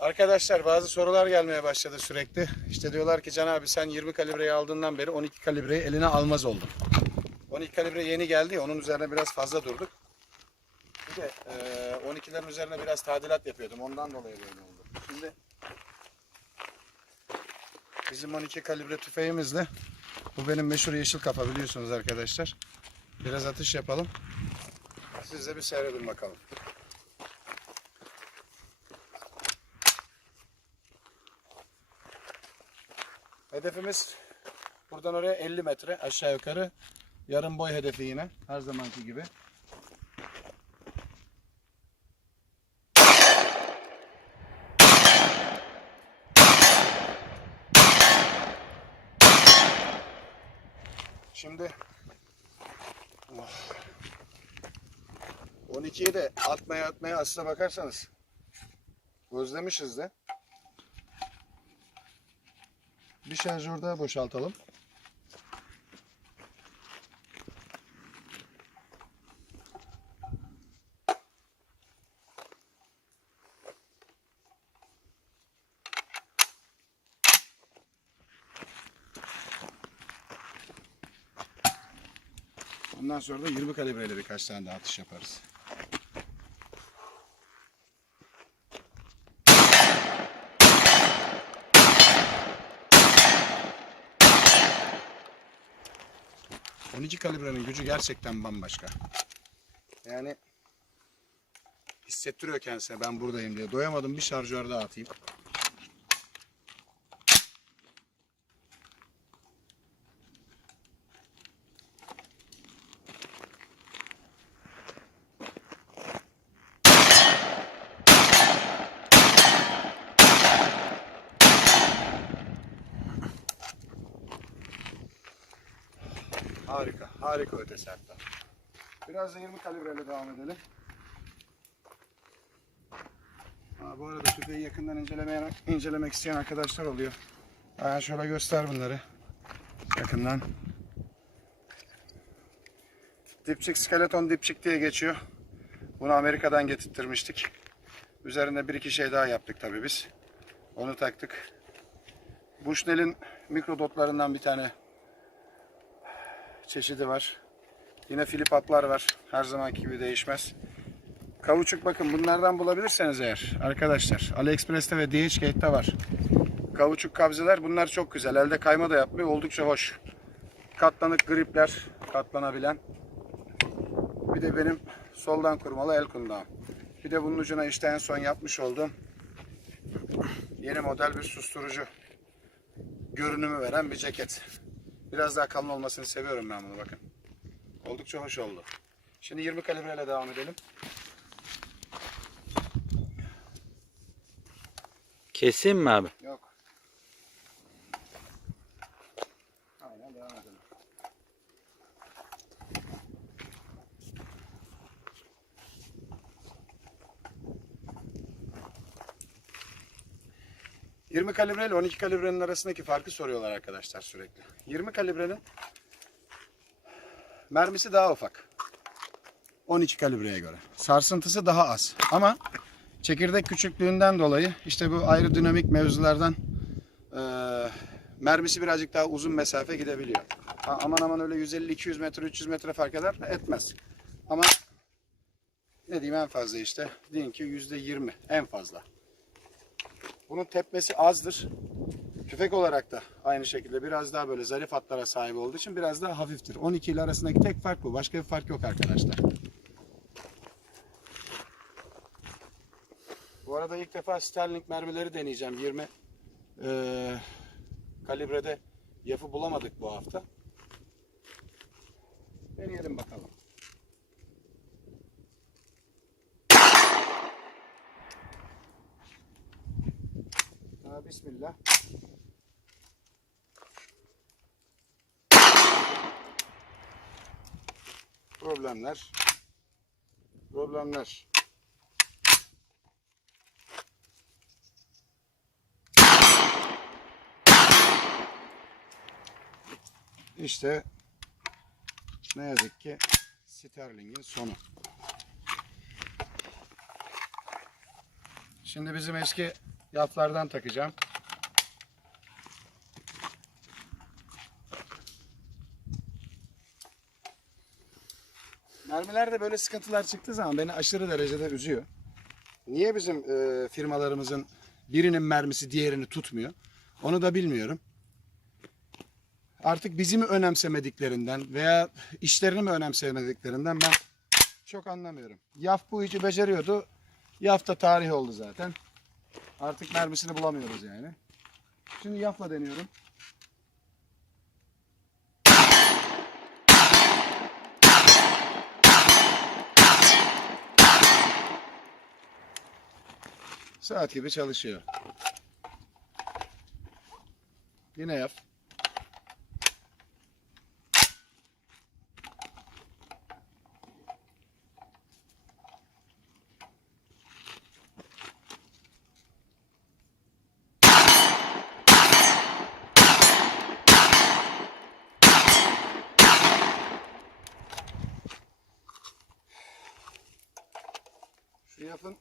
Arkadaşlar bazı sorular gelmeye başladı sürekli. İşte diyorlar ki Can abi sen 20 kalibreyi aldığından beri 12 kalibreyi eline almaz oldun. 12 kalibre yeni geldi ya, onun üzerine biraz fazla durduk. Bir de eee 12'lerin üzerine biraz tadilat yapıyordum. Ondan dolayı böyle oldu. Şimdi bizim 12 kalibre tüfeğimizle bu benim meşhur yeşil kafa biliyorsunuz arkadaşlar. Biraz atış yapalım. Siz de bir seyredin bakalım. Hedefimiz buradan oraya 50 metre aşağı yukarı. Yarım boy hedefi yine her zamanki gibi. Şimdi oh. 12'yi de atmaya atmaya aslına bakarsanız özlemişiz de. Bir şarjör daha boşaltalım. Ondan sonra da 20 kalibreyle birkaç tane daha atış yaparız. ...12 kalibrenin gücü gerçekten bambaşka. Yani... ...hissettiriyor kendisine ben buradayım diye. Doyamadım bir şarjör daha atayım. Harika, harika ötesi hatta. Biraz da 20 kalibreyle devam edelim. Ha, bu arada tüfeği yakından incelemeyen, incelemek isteyen arkadaşlar oluyor. Ben şöyle göster bunları. Yakından. Dipçik skeleton dipçik diye geçiyor. Bunu Amerika'dan getirtmiştik. Üzerinde bir iki şey daha yaptık tabii biz. Onu taktık. Bushnell'in mikrodotlarından bir tane çeşidi var. Yine filip atlar var. Her zamanki gibi değişmez. Kavuçuk bakın bunlardan bulabilirseniz eğer arkadaşlar AliExpress'te ve DHgate'de var. Kavuçuk kabzeler bunlar çok güzel. Elde kayma da yapmıyor. Oldukça hoş. Katlanık gripler katlanabilen. Bir de benim soldan kurmalı el kundağım. Bir de bunun ucuna işte en son yapmış olduğum yeni model bir susturucu görünümü veren bir ceket. Biraz daha kalın olmasını seviyorum ben bunu bakın. Oldukça hoş oldu. Şimdi 20 kalibreyle devam edelim. Keseyim mi abi? Yok. Aynen devam edelim. ...20 kalibre ile 12 kalibrenin arasındaki farkı soruyorlar arkadaşlar sürekli. 20 kalibrenin... ...mermisi daha ufak. 12 kalibreye göre. Sarsıntısı daha az. Ama çekirdek küçüklüğünden dolayı işte bu aerodinamik mevzulardan eee, mermisi birazcık daha uzun mesafe gidebiliyor. Aman aman öyle 150-200 metre 300 metre fark eder? Etmez. Ama ne diyeyim en fazla işte diyelim ki %20 en fazla. Bunun tepmesi azdır. Tüfek olarak da aynı şekilde biraz daha böyle zarif hatlara sahip olduğu için biraz daha hafiftir. 12 ile arasındaki tek fark bu. Başka bir fark yok arkadaşlar. Bu arada ilk defa Sterling mermileri deneyeceğim. 20 eee, kalibrede yapı bulamadık bu hafta. Deneyelim bakalım. Bismillah. Problemler. Problemler. İşte ne yazık ki Sterling'in sonu. Şimdi bizim eski Yaflardan takacağım. Mermilerde böyle sıkıntılar çıktığı zaman beni aşırı derecede üzüyor. Niye bizim e, firmalarımızın birinin mermisi diğerini tutmuyor? Onu da bilmiyorum. Artık bizi mi önemsemediklerinden veya işlerini mi önemsemediklerinden ben çok anlamıyorum. Yaf bu işi beceriyordu. Yaf da tarih oldu zaten. Artık mermisini bulamıyoruz yani. Şimdi yafla deniyorum. Saat gibi çalışıyor. Yine yap. Yapın.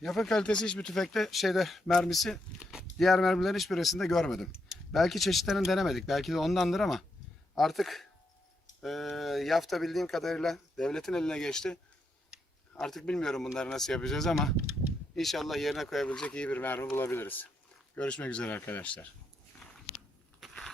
Yapın kalitesi hiçbir tüfekte şeyde mermisi diğer mermilerin hiçbirisinde görmedim. Belki çeşitlerini denemedik. Belki de ondandır ama artık e, yafta bildiğim kadarıyla devletin eline geçti. Artık bilmiyorum bunları nasıl yapacağız ama inşallah yerine koyabilecek iyi bir mermi bulabiliriz. Görüşmek üzere arkadaşlar.